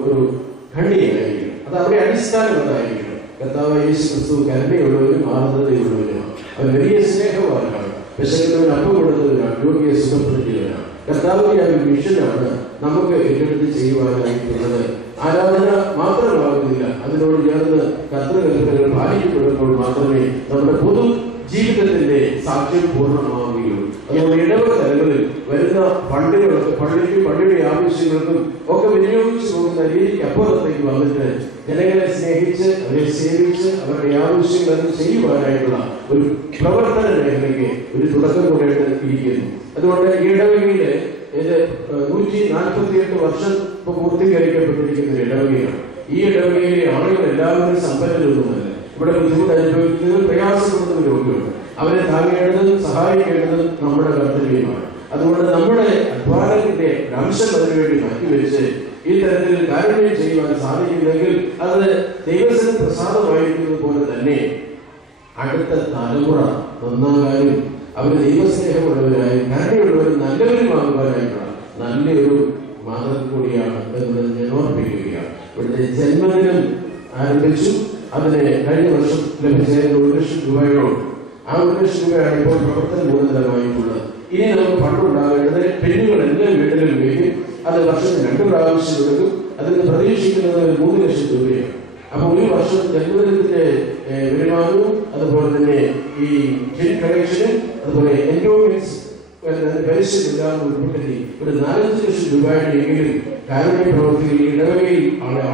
ഖണ്ഡിയായിരിക്കണം. അത് അവിടെ അടിസ്ഥാനപരമായിരിക്കണം. കർത്താവ് യേശു ക്രിസ്തു കരുണയുള്ളവരും ആർദ്രതയുള്ളവരുമാണ്. അവൻ വലിയ സ്നേഹവാനാണ്. വിശക്കുന്നവൻ അപ്പം കൊടുത്തവനാണ്, രോഗിയെ സുഖപ്പെടുത്തിയവനാണ്. കർത്താവിന്റെ ആ ഒരു മിഷനാണ് നമുക്ക് ഏറ്റെടുത്ത് ചെയ്യുവാനായിട്ടുള്ളത്. ആരാധന മാത്രമാകുന്നില്ല, അതിനോട് ചേർന്ന് കർത്തൃകൽപ്പനകൾ പാലിക്കപ്പെടുമ്പോൾ മാത്രമേ നമ്മുടെ പൊതു ജീവിതത്തിന്റെ സാക്ഷ്യം പൂർണ്ണമാവുകയുള്ളൂ. അതുകൊണ്ട് ഇടവക തലങ്ങളിൽ വരുന്ന ഫണ്ടുകളൊക്കെ പള്ളിയുടെ ആവശ്യങ്ങൾക്കും ഒക്കെ വിനിയോഗിച്ചു പോകുന്ന രീതിക്ക് അപ്പുറത്തേക്ക് വന്നിട്ട് ജനങ്ങളെ സ്നേഹിച്ച് അവരെ സേവിച്ച് അവരുടെ ആവശ്യങ്ങൾ ചെയ്യുവാനായിട്ടുള്ള ഒരു പ്രവർത്തന മേഖലയ്ക്ക് ഒരു തുടക്കം കൊണ്ടേണ്ടിയിരിക്കുന്നു. അതുകൊണ്ട് ഈ ഇടവകയില് 148 വർഷം ഇപ്പൊ പൂർത്തീകരിക്കപ്പെട്ടിരിക്കുന്ന ഒരു ഇടവകയാണ്. ഈ ഇടവകയിലെ ആളുകൾ എല്ലാവരും സമ്പന്നരൊന്നുമല്ല. ഇവിടെ ബുദ്ധിമുട്ട് അനുഭവിക്കുന്നവരും പ്രയാസപ്പെടുന്നവരൊക്കെയുണ്ട്. അവരെ താങ്ങേണ്ടതും സഹായിക്കേണ്ടതും നമ്മുടെ കർത്തവ്യമാണ്. അതുകൊണ്ട് നമ്മുടെ അധ്വാനത്തിന്റെ അംശം അതിനുവേണ്ടി മാറ്റിവെച്ച് ഈ തരത്തിൽ കാരുണ്യം ചെയ്യുവാൻ സാധിക്കുന്നെങ്കിൽ അത് ദൈവത്തിന് പ്രസാദമായിരിക്കുന്നത് പോലെ തന്നെ അടുത്ത തലമുറ നന്നാകാനും അവർ ദൈവസ്നേഹമുള്ളവരായി കരുണയുള്ളവരും നല്ലവരുമാകുവാനായിട്ടുള്ള നല്ലൊരു മാതൃക കൂടിയാണ് എന്നുള്ളത് ഞാൻ ഓർമ്മിപ്പിക്കുകയാണ്. ഇവിടുത്തെ ജന്മദിനം ആരംഭിച്ചു. അതിന് കഴിഞ്ഞ വർഷം ലഭിച്ച 1 ലക്ഷം രൂപയോളം. ആ 1 ലക്ഷം രൂപയാണ് ഇപ്പോൾ പ്രവർത്തന മൂലധനമായിട്ടുള്ളത്. ഇനി നമുക്ക് ഫണ്ടുണ്ടാകേണ്ടത് പെണ്ണുകൾ എല്ലാ വീട്ടിലും ഉപയോഗിക്കും. അത് വർഷത്തിന് 2 പ്രാവശ്യം എടുക്കും. അതിന് പ്രതീക്ഷിക്കുന്നത് 3 ലക്ഷം രൂപയാണ്. അപ്പൊ ഒരു വർഷം ജന്മദിനത്തിന്റെ വരുമാനവും അതുപോലെ തന്നെ ഈ കളക്ഷനും അതുപോലെ എൻഡോമെന്റ്സ് പലിശയെല്ലാം ഉൾപ്പെടുത്തി ഒരു 4-5 ലക്ഷം രൂപയുടെ എങ്കിലും കാരുണ്യ പ്രവർത്തികൾ ഇടവകയിൽ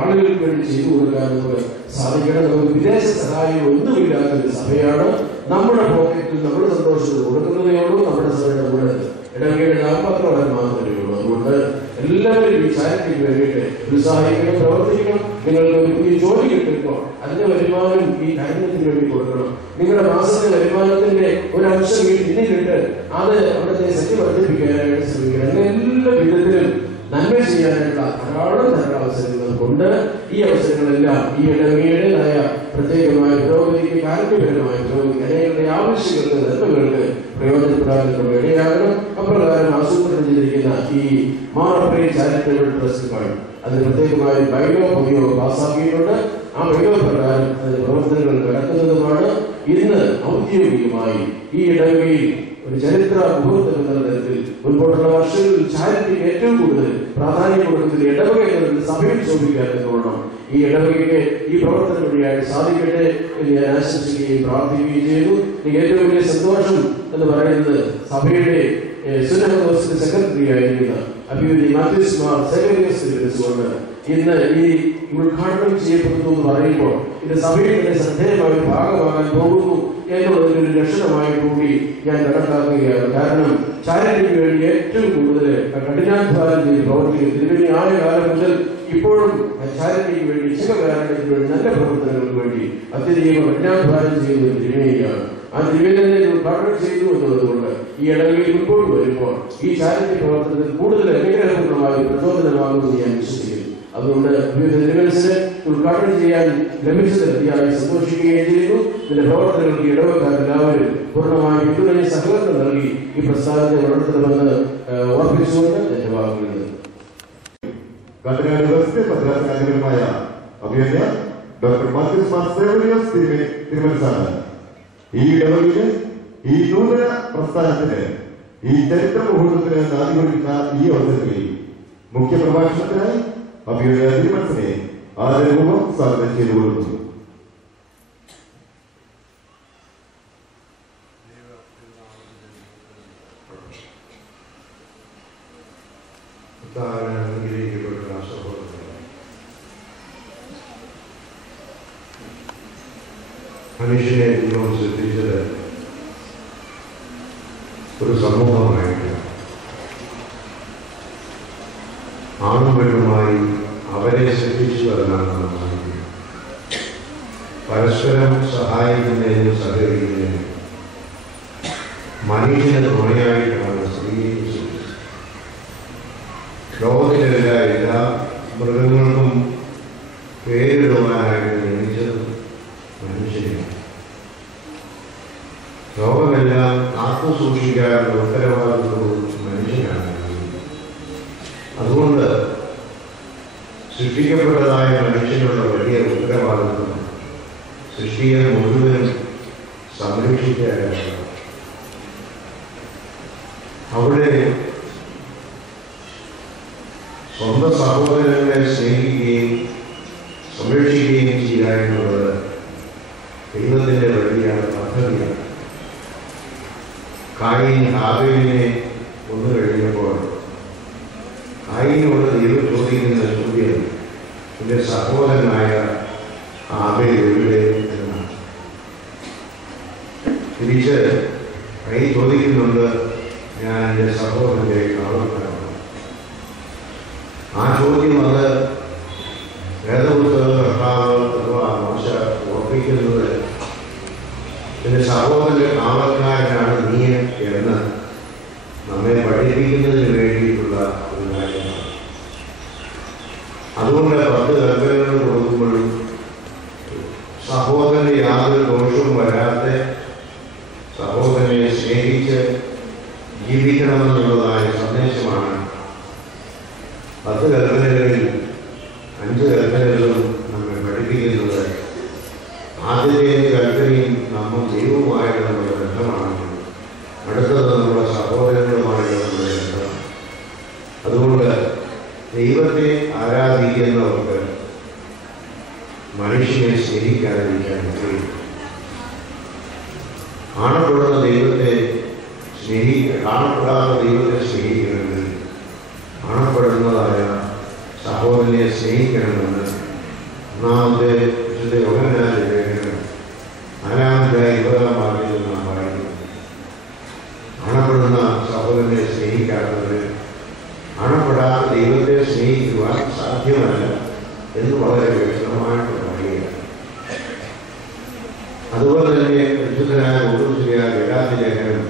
ആളുകൾക്ക് വേണ്ടി ചെയ്തു കൊടുക്കാൻ നമുക്ക് സാധിക്കണം. നമുക്ക് വിദേശ സഹായം ഒന്നുമില്ലാത്ത ഒരു സഭയാണ്. നമ്മുടെ പോക്കറ്റിൽ നമ്മുടെ സന്തോഷത്തിൽ കൊടുക്കുന്നതേയുള്ളൂ. നമ്മുടെ സഭയുടെ കൂടെ ഇടവകയുടെ നാമപത്രമായി മാത്രമേ ഉള്ളൂ. അതുകൊണ്ട് എല്ലാവരും ഈ ചാരിറ്റിക്ക് വേണ്ടിയിട്ട് ഉത്സാഹിക്കണം, പ്രവർത്തിക്കണം. നിങ്ങൾക്ക് ഒരു പുതിയ ജോലി കിട്ടുമ്പോൾ അതിന്റെ വരുമാനം ഈ കാരുണ്യത്തിന് വേണ്ടി കൊടുക്കണം. നിങ്ങളുടെ മാസത്തെ വരുമാനത്തിന്റെ ഒരു അംശം ഇതിനിട്ട് അത് അവിടുത്തെ ശക്തി വർദ്ധിപ്പിക്കാനായിട്ട് ശ്രമിക്കണം. അങ്ങനെ എല്ലാ വിധത്തിലും നന്മ ചെയ്യാനായിട്ടുള്ള ധാരാളം അവസരങ്ങൾ കൊണ്ട് ഈ അവസരങ്ങളെല്ലാം ഈ ഇടവകയുടേതായ പ്രത്യേകമായ പുരോഗതിക്ക് കാരുണ്യപരമായ പുരോഗതി അനേകരുടെ ആവശ്യങ്ങൾക്ക് നന്മകൾക്ക് പ്രയോജനപ്പെടാനുള്ള ഇടയാകണം. അപ്രകാരം ആസൂത്രണം ചെയ്തിരിക്കുന്ന ഈ മാറപ്രേ ചാരിറ്റബിൾ ട്രസ്റ്റ് ഫണ്ട് അതിന് പ്രത്യേകമായ ബൈലോ പുതിയോ പാസ്സാക്കിയിട്ടുണ്ട്. ആ ബൈലോ പ്രകാരം അതിന്റെ പ്രവർത്തനങ്ങൾ നടക്കുന്നതുമാണ്. ഇന്ന് ഔദ്യോഗികമായി ഈ ഇടവകയിൽ ഒരു ചരിത്ര മുഹൂർത്തം എന്ന തരത്തിൽ മുൻപോട്ടുള്ള വർഷങ്ങളിൽ ചാരിറ്റിക്ക് ഏറ്റവും കൂടുതൽ പ്രാധാന്യം കൊടുക്കുന്ന ഇടവക എന്നതിൽ സഭയിൽ ശോഭിക്കാൻ എന്നോണം ഈ ഇടവകയ്ക്ക് ഈ പ്രവർത്തനം വഴിയായി സാധിക്കട്ടെ എന്ന് ഞാൻ ആശംസിക്കുകയും പ്രാർത്ഥിക്കുകയും ചെയ്യുന്നു. എനിക്ക് ഏറ്റവും വലിയ സന്തോഷം എന്ന് പറയുന്നത് സഭയുടെ സെക്രട്ടറി ആയിരിക്കുന്ന അഭിവൃദ്ധി മാത്യൂസ് മാർ സെക്രട്ടറിയോട് ഇന്ന് ഈ ഉദ്ഘാടനം ചെയ്യപ്പെടുന്നു എന്ന് പറയുമ്പോൾ ഇത് സഭയുടെ ശ്രദ്ധേയമായ ഭാഗമാകാൻ പോകുന്നു എന്നുള്ളതിന്റെ ഒരു ലക്ഷണമായി കൂടി ഞാൻ കണക്കാക്കുകയാണ്. കാരണം ചാരിറ്റിക്ക് വേണ്ടി ഏറ്റവും കൂടുതൽ കഠിനാധ്വാനം ചെയ്ത് പ്രവർത്തിക്കും. ഇതിനുവേണ്ടി ആയ കാലം മുതൽ ഇപ്പോഴും ചാരിറ്റിക്ക് വേണ്ടി ശിവകാരണത്തിന് വേണ്ടി നല്ല പ്രവർത്തനങ്ങൾക്ക് വേണ്ടി അത്യധികം കഠിനാധ്വാനം ചെയ്യുന്ന ഒരു തിരുമേനിയാണ്. ആ തിരുമേനിയെ ഉദ്ഘാടനം ചെയ്തു എന്നുള്ളതുകൊണ്ട് ഈ ഇടവകയിൽ മുൻപോട്ട് വരുമ്പോൾ ഈ ചാരിറ്റി പ്രവർത്തനത്തിൽ കൂടുതൽ അനുഗ്രഹപൂർണ്ണമായി പ്രചോദനമാകുമെന്ന് ഞാൻ വിശ്വസിക്കുന്നു. അതുകൊണ്ട് വിവിധ തിരുമനസിന് ഉദ്ഘാടനം ചെയ്യാൻ ലഭിച്ചത് അതിയായി സന്തോഷിക്കുകയും ചെയ്യുന്നു. ഇതിന്റെ പ്രവർത്തനങ്ങൾക്ക് ഇടവക്കാരെല്ലാവരും പൂർണ്ണമായി പിന്തുണയും സഹകരണം നൽകി ഈ പ്രസ്ഥാനത്തെ വളർത്തണമെന്ന് ഓർപ്പിച്ചുകൊണ്ട് എന്റെ വാക്കുകൾ പത്രാധികാരികളുമായ അഭിനന്ദ ഡോക്ടർ മാത്യൂസ് മാർ സെവേറിയോസ് തിരുമനസാണ്. ഈ ഇടവകയില് ഈ നൂതന പ്രസ്ഥാനത്തിന് ഈ ചരിത്ര മുഹൂർത്തത്തിന് നാന്ദി കുറിക്കുന്ന ഈ അവസരത്തിൽ മുഖ്യ പ്രഭാഷണത്തിനായി അഭിനന്ദ തിരുമനസിനെ ആദരപൂർവ്വം സ്വാഗതം ചെയ്തു കൊടുക്കുന്നു. മനുഷ്യനെ ദൈവം സൃഷ്ടിച്ചത് ഒരു സമൂഹമായിട്ട് ആണും പെണ്ണുമായി അവരെ സൃഷ്ടിച്ചു എന്നാണ് പരസ്പരം സഹായിക്കുന്നതിനും സഹകരിക്കുന്നതിനും മനുഷ്യന് തുണയായിട്ടാണ് സ്ത്രീയെ സൃഷ്ടിച്ചത്. ലോകത്തിലെ എല്ലാ മൃഗങ്ങൾക്കും പേരിടുവാനായിട്ട് നിർമ്മിച്ചത് മനുഷ്യനാണ്. ലോകമെല്ലാം കാത്തു സൂക്ഷിക്കാനുള്ള ഉത്തരവാദിത്വവും മനുഷ്യനാണ്. അതുകൊണ്ട് സൃഷ്ടിക്കപ്പെട്ടതായ മനുഷ്യനുള്ള വലിയ ഉത്തരവാദിത്വം സൃഷ്ടിയെ മുഴുവനും സംരക്ഷിക്കാനാണ്. അവിടെ സ്വന്തം സഹോദരങ്ങളെ സ്നേഹിക്കുകയും സംരക്ഷിക്കുകയും ചെയ്യുക എന്നുള്ളത് ദൈവത്തിൻ്റെ വലിയ പദ്ധതിയാണ്. കായീൻ ഹാബേലിനെ കൊന്നു കഴിഞ്ഞപ്പോൾ കായീനോട് ദൈവം ചോദിക്കുന്ന ചോദ്യം എൻ്റെ സഹോദരനായ ഹാബേൽ എവിടെ എന്നാണ്. തിരിച്ച് കൈ ചോദിക്കുന്നുണ്ട്, ഞാൻ എൻ്റെ സഹോദരൻ്റെ കാണുന്നതാണ്. ആ ചോദ്യം അത് വേദപുസ്തക കർത്താവ് അഥവാ മോശ ഉറപ്പിക്കുന്നത് എൻ്റെ സഹോദരൻ്റെ കാവൽക്കാരനാണ് നീ എന്ന് നമ്മെ പഠിപ്പിക്കുന്നതിന് വേണ്ടിയിട്ടുള്ള ഒരു കാര്യമാണ്. അതുകൊണ്ട് 10 കൽപ്പനകൾ കൊടുക്കുമ്പോഴും സഹോദരന് യാതൊരു ദോഷവും വരാത്ത സഹോദരനെ സ്നേഹിച്ച് ജീവിക്കണമെന്നുള്ളതായ സന്ദേശമാണ് 10 കൽപ്പനകളിൽ 5 കൽപ്പനകളും നമ്മെ പഠിപ്പിക്കുന്നത്. ആദ്യത്തെ കൽപ്പനയും നമ്മൾ ദൈവവുമായിട്ട് നമ്മുടെ ബന്ധമാണ്, അടുത്തത് നമ്മുടെ സഹോദരങ്ങളുമായിട്ട് നമ്മുടെ ബന്ധമാണ്. അതുകൊണ്ട് ദൈവത്തെ ആരാധിക്കുന്നവർക്ക് മനുഷ്യനെ സ്നേഹിക്കാതിരിക്കാൻ കഴിയും. കാണപ്പെടുന്ന ദൈവത്തെ കാണപ്പെടാത്ത ദൈവത്തെ സ്നേഹിക്കണമെങ്കിൽ കാണപ്പെടുന്നതായ സഹോദരനെ സ്നേഹിക്കണമെന്ന് 1-ാമത്തെ യോഹന്നാന്റെ ലേഖനം 4-ാമത്തെ 20-ാം വാക്യത്തിൽ നാം പറയുന്നു. കാണപ്പെടുന്ന സഹോദരനെ സ്നേഹിക്കാത്തവര് കാണപ്പെടാത്ത ദൈവത്തെ സ്നേഹിക്കുവാൻ സാധ്യമല്ല എന്ന് വളരെ വ്യക്തമായിട്ട് പറയുകയാണ്. അതുപോലെ തന്നെ പരിശുദ്ധനായ പൗലോസ്ലീഹ ഗലാത്യ ലേഖനം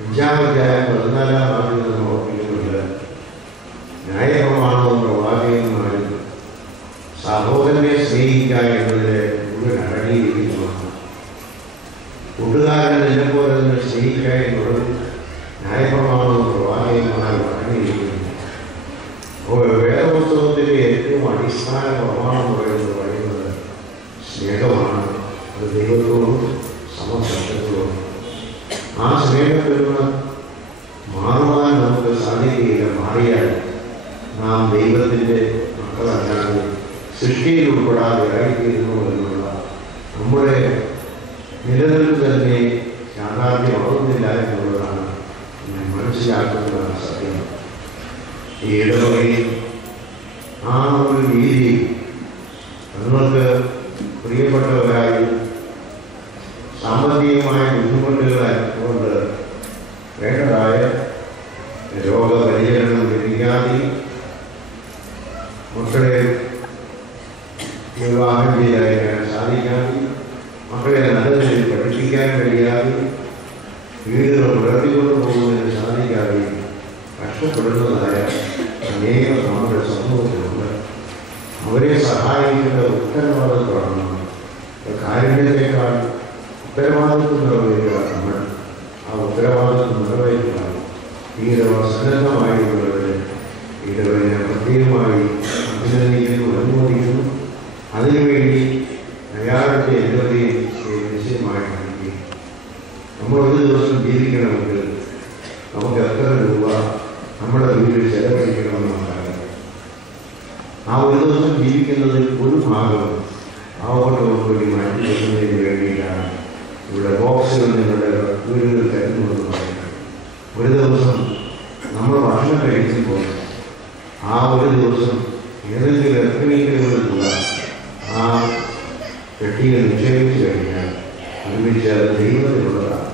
5-ാമത്തെ 14-ാം വാക്യത്തിൽ നാം ഓർപ്പിക്കുന്നുണ്ട്, ന്യായപ്രമാണവും പ്രവാചകന്മാരും സഹോദരനെ സ്നേഹിക്കുക എന്നതിന് മുഴുവൻ അടങ്ങിയിരിക്കുന്നതാണ്. കൂട്ടുകാരൻ എന്നെപ്പോലെ തന്നെ സ്നേഹിക്കുക എന്നുള്ളത് ന്യായപ്രമാണവും പ്രവാചകന്മാരും അടങ്ങിയിരിക്കുന്നു. വേദപുസ്തകത്തിൻ്റെ ഏറ്റവും അടിസ്ഥാന പ്രമാണം പറയുന്നത് സ്നേഹമാണ്. അത് ദൈവത്തോടും സമസത്യത്തോടും. ആ സ്നേഹത്തിൽ നിന്ന് മാറുവാൻ നമുക്ക് സാധിക്കുകയില്ല. മാറിയാൽ നാം ദൈവത്തിൻ്റെ മക്കളല്ലാതെ സൃഷ്ടിയിൽ ഉൾപ്പെടാതെ ആയിത്തീരുന്നു എന്നുള്ള നമ്മുടെ നിലനിൽപ്പ് തന്നെ യാഥാർത്ഥ്യമാകുന്നില്ല എന്നുള്ളതാണ് ഞാൻ മനസ്സിലാക്കുന്നതാണ് സത്യം. ഈ ഇടവകയിൽ ആ ഒരു രീതി നിങ്ങൾക്ക് പ്രിയപ്പെട്ടവരായി സാമ്പത്തികമായ ബുദ്ധിമുട്ടുകൾ കൊണ്ട് വേണ്ടതായ രോഗപരിചരണം ലഭിക്കാതെ മക്കളെ വിവാഹം ചെയ്തയക്കാൻ സാധിക്കാതെ മക്കളെ നല്ല നിലയിൽ പഠിപ്പിക്കാൻ കഴിയാതെ വീടുകൾ പുലർത്തിക്കൊണ്ടു പോകുന്നതിന് സാധിക്കാതെ കഷ്ടപ്പെടുന്നതായ അനേകം നമ്മുടെ സമൂഹത്തിലുണ്ട്. അവരെ സഹായിക്കേണ്ട ഉത്തരവാദിത്വമാണ്. കാരുണ്യത്തെക്കാൾ ഉത്തരവാദിത്വം നിറവേറ്റുക. നമ്മൾ ആ ഉത്തരവാദിത്വം നിറവേറ്റുകയാണ്. ഈ സന്നദ്ധമായിട്ടുള്ളവരെ ഇടവരെ പ്രത്യേകമായി അഭിനന്ദിക്കുന്നു, അനുമോദിക്കുന്നു. അതിനുവേണ്ടി അയാളുടെ എല്ലാവരെയും നിശ്ചയമായിട്ട് നൽകി. നമ്മൾ ഒരു ദിവസം ജീവിക്കണമെങ്കിൽ നമുക്ക് എത്ര രൂപ നമ്മുടെ വീട്ടിൽ ചെലവഴിക്കണമെന്നാണ്. ആ ഒരു ദിവസം ജീവിക്കുന്നതിൽ ഒരു ഭാഗം പാവപ്പെട്ടവർക്ക് വേണ്ടി മാറ്റി വെക്കുന്നതിന് വേണ്ടിയിട്ടാണ് ഇവിടെ ബോക്സുകൾ നിങ്ങളുടെ വീടുകൾ തരുന്നതെന്ന് പറയുന്നത്. ഒരു ദിവസം നമ്മൾ ഭക്ഷണം കഴിക്കുമ്പോൾ ആ ഒരു ദിവസം ഏതെങ്കിലും എത്രയെങ്കിലും ഒരു തുക ആ പെട്ടിയിൽ നിക്ഷേപിച്ചു കഴിഞ്ഞാൽ ഒരുമിച്ച് അത് ദൈവത്തിലുള്ളതാണ്.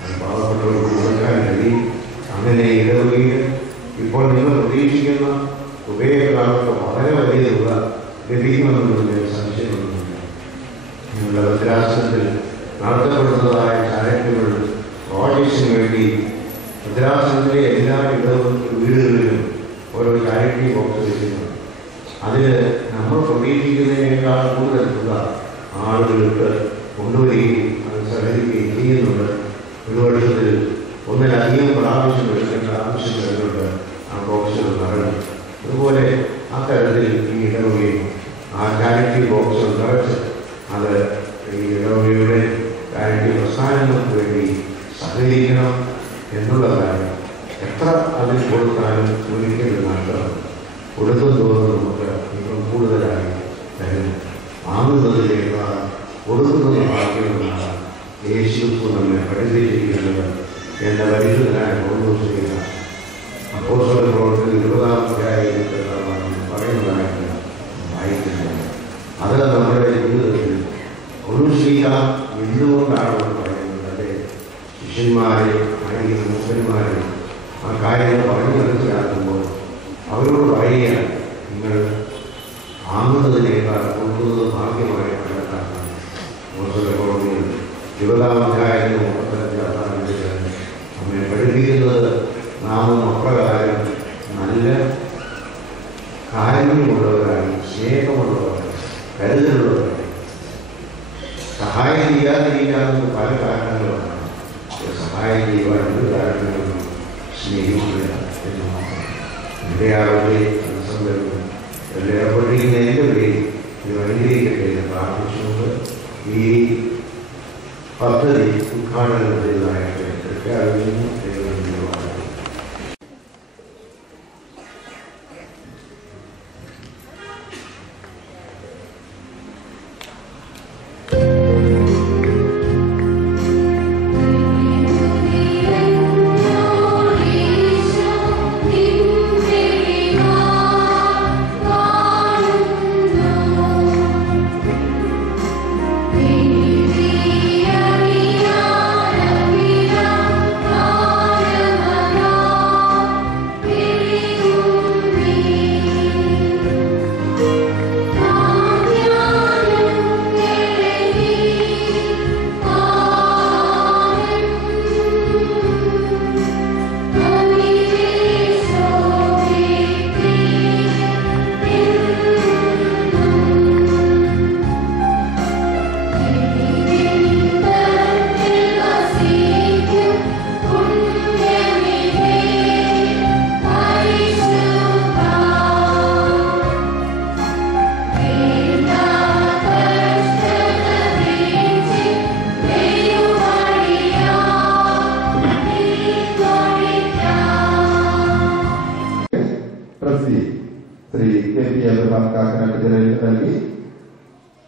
അത് പാവപ്പെട്ടവർക്ക് കൊടുക്കാൻ കഴിയും. അങ്ങനെ ഇടവകയിൽ ഇപ്പോൾ നിങ്ങൾ പ്രതീക്ഷിക്കുന്ന തുകയെക്കാളൊക്കെ വളരെ വലിയ തുക ലഭിക്കുമെന്നുള്ളതിന് സംശയമൊന്നുമില്ല. നിങ്ങളുടെ ഭദ്രാസനത്തിൽ നടത്തപ്പെടുന്നതായ ചാരിറ്റബിൾ പ്രോജക്ട്സിന് വേണ്ടി ഭദ്രാസനത്തിലെ എല്ലാ വീടുകളിലും ഓരോ പ്രതീക്ഷിക്കുന്നതിനേക്കാൾ കൂടുതൽ തുക ആളുകൾക്ക് കൊണ്ടുവരികയും അത് സഹകരിക്കുകയും ചെയ്യുന്നുണ്ട്. ഒരു വർഷത്തിൽ ഒന്നിലധികം പ്രാവശ്യം എടുക്കേണ്ട ആവശ്യം വരുന്നുണ്ട് ആ ബോക്സുകൾ നിറഞ്ഞു. അതുപോലെ ആ തരത്തിൽ ഈ ഇടവകയും ആ ചാരിറ്റി ബോക്സുകൾ നിറച്ച് അത് ഈ ഇടവകയുടെ ചാരിറ്റി പ്രസ്ഥാനങ്ങൾക്ക് വേണ്ടി സഹകരിക്കണം എന്നുള്ള കാര്യം എത്ര അതിൽ കൊടുത്താലും ഒരിക്കലും നഷ്ടം കൊടുക്കും തോറും നമുക്ക് ഇപ്പം കൂടുതലായി തരും. വാങ്ങുന്നതിനേക്കാൾ കൊടുക്കുന്നത് ഭാഗ്യമെന്നാണ് യേശുക്രിസ്തു നമ്മെ പഠിപ്പിച്ചിരിക്കുന്നത് എന്ന പരിശുദ്ധനായ പൗലോസ് അപ്പോസ്തല പ്രവർത്തനം 20-ാം അധ്യായത്തിൽ പറയുന്നതായിട്ട് വായിക്കുന്നത്. അത് നമ്മുടെ ജീവിതത്തിൽ പൗലോസ് എന്തുകൊണ്ടാണ് പറയുന്നത്? അതെ, ശിഷ്യന്മാരെ അല്ലെങ്കിൽ മൂപ്പന്മാരെ ആ കാര്യങ്ങൾ പറഞ്ഞു മനസ്സിലാക്കുമ്പോൾ അവരോട് പറയുകയാണ്, നിങ്ങൾ വാങ്ങുന്നതിനേക്കാൾ കൊടുക്കുന്നത് ഭാഗ്യമായി കണക്കാക്കണം. അപ്പോസ്തല പ്രവർത്തനം 20-ാം അധ്യായത്തിൽ 35 നമ്മെ പഠിപ്പിക്കുന്നത് നാമും അപ്രകാരം നല്ല കാരുണ്യമുള്ളവരായി, സ്നേഹമുള്ളവരായി, കരുതലുള്ളവരായി. സഹായം ചെയ്യാതിരിക്കാവുന്ന പല കാരണങ്ങളാണ്. സഹായം ചെയ്യുവാൻ എന്ത് കാരണങ്ങളും സ്നേഹിക്കുക എന്ന് മാത്രം. എൻ്റെ ആളുകളെ അനുസന്ധവും എല്ലാം ഏർപ്പെട്ടിരിക്കുന്നതിൻ്റെ പേരിൽ ഇത് അനുഗ്രഹിക്കട്ടെ എന്ന് പ്രാർത്ഥിച്ചുകൊണ്ട് ഈ പദ്ധതി ഉദ്ഘാടനം ചെയ്തതായിട്ട് പ്രഖ്യാപിക്കുന്നു.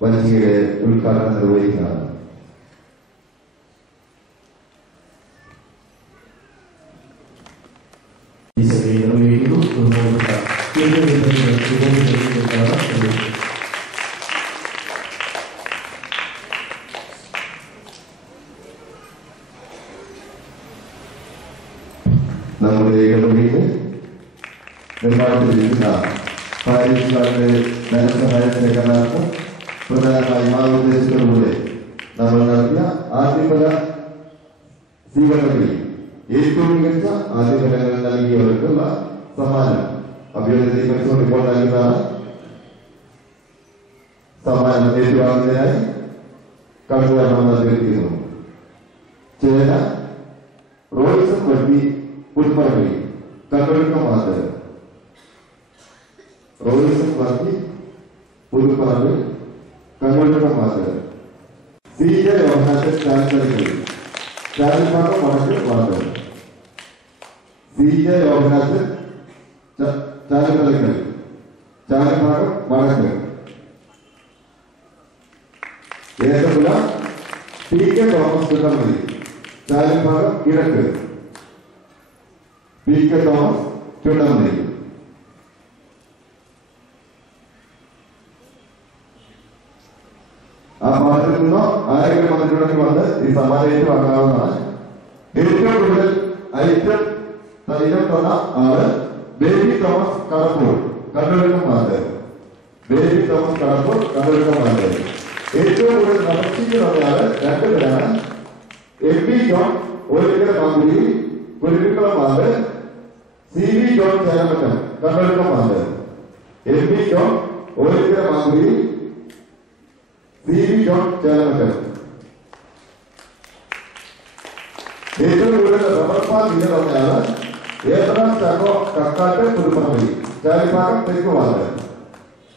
വഞ്ചിയുടെ ഉദ്ഘാടനം നിർവഹിക്കുന്നതാണ്. ഈ സഭയെ നിർവഹിക്കുന്നു. നമ്മുടെ ഇടവകയിൽ നിർമ്മാണത്തിലിരിക്കുന്ന പാരീസുകാരുടെ ധനസഹായ ശേഖരണാർത്ഥം പ്രധാനമായി മാർഗനിർദ്ദേശത്തോടുകൂടെ നമ്മൾ നടത്തിയ ആദ്യഫല സ്വീകരണത്തിൽ ഏറ്റവും മികച്ച ആദ്യഫലങ്ങൾ നൽകിയവർക്കുള്ള സമ്മാനം അഭ്യർത്ഥിച്ചുകൊണ്ട് ഇപ്പോൾ നൽകുന്നതാണ്. സമ്മാനം ഏറ്റുവാങ്ങുന്നതിനായി കടന്നു വരണമെന്ന് അഭ്യർത്ഥിക്കുന്നു. ചേന Royson വട്ടി പുൽപ്പറമ്പി കണ്ണൊഴുക്കം mother. Royson വട്ടി പുൽപ്പറമ്പി കണ്ണൊഴുക്കം mother. CJ യോഹന്നാൻ ചാലിപ്പറമ്പിൽ ചാലിപ്പാക്കം വടക്ക് മാതർ. CJ യോഹന്നാൻ ചാലിപ്പറമ്പിൽ ചാലിപ്പാക്കം വടക്ക്. ഏത്തപ്പുല PK തോമസ് ചുണ്ടമതി ചാലിപ്പാക്കം കിഴക്ക്. PK തോമസ് ചുണ്ടമതി. ആ ഭാഗത്തിൽ നിന്നോ ആരെങ്കിലും വന്നിട്ടുണ്ടെങ്കിൽ വന്ന് ഈ സമ്മാനം ഏറ്റുവാങ്ങാവുന്നതാണ്. ഏറ്റവും കൂടുതൽ ഐറ്റം തന്ന ആള് ബേബി തോമസ് കടപ്പൂർ കണ്ണൊഴുക്കം മാതർ. ബേബി തോമസ് കടപ്പൂർ കണ്ണൊഴുക്കം മാതർ. ഏറ്റവും കൂടുതൽ നമസ്കരിക്കുന്നയാള് രണ്ടുപേരാണ്. MB ജോൺ ഓലിക്കര മാങ്കുടി കുരുവിക്കുളം മാതർ. CB ജോൺ ചേരമറ്റം കണ്ണൊഴുക്കം മാതർ. MB ജോൺ ഓലിക്കര മാങ്കുടി CB ജോൺ ചേലമറ്റം. ഏറ്റവും കൂടുതൽ റബ്ബർപാൽ വില പറഞ്ഞാണ് ഏബ്രഹാം ചക്കോ കക്കാട്ട് പുതുപ്പറമ്പി, ചാലിപ്പാക്കം തെക്ക് വാർഡ്.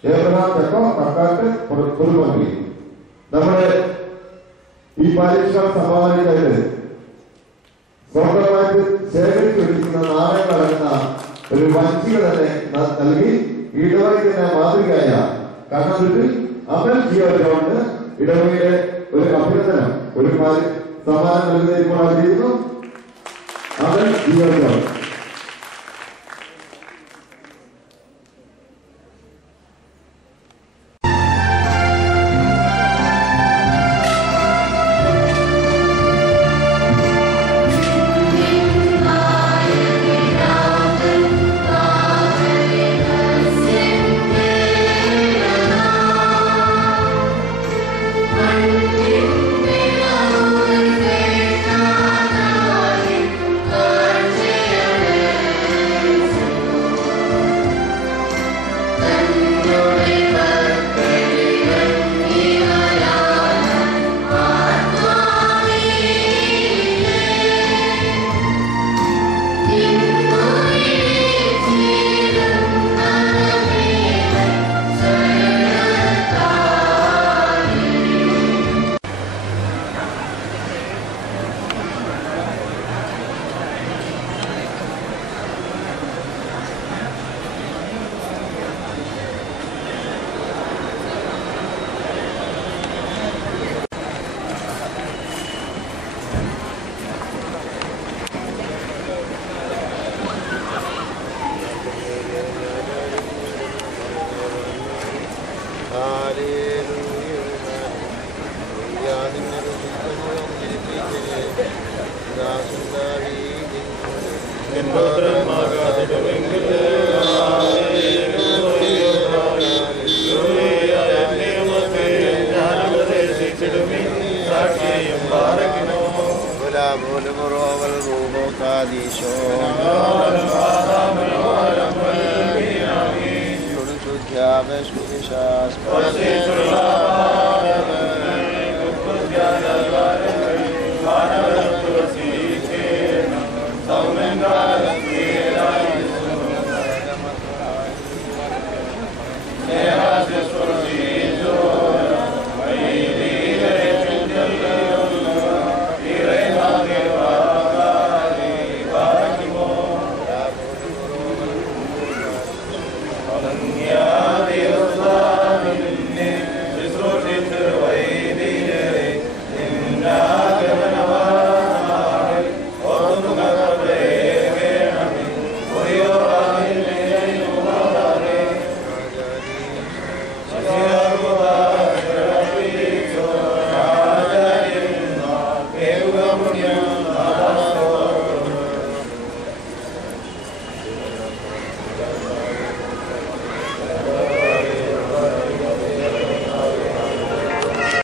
ഏബ്രഹാം ചക്കോ കക്കാട്ട് പുതുപ്പറമ്പി. നമ്മുടെ ഈ പാലിഷ്കാർ സമാധാനമായിട്ട് സ്വന്തമായിട്ട് ശേഖരിച്ചു വെച്ചിരിക്കുന്ന നാണയങ്ങൾ അടങ്ങുന്ന ഒരു വഞ്ചിക തന്നെ നൽകി ഇടവഴി തന്നെ മാതൃകയായ കണ്ണൂരിൽ അമൽ ജിയോ ജോണിന് ഇടവഴിയുടെ ഒരു അഭിനന്ദനം, ഒരു സമ്മാനം നൽകുന്നതിപ്പോൾ ആഗ്രഹിക്കുന്നു. അമൽ ജിയോ ജോൺ. Yeah.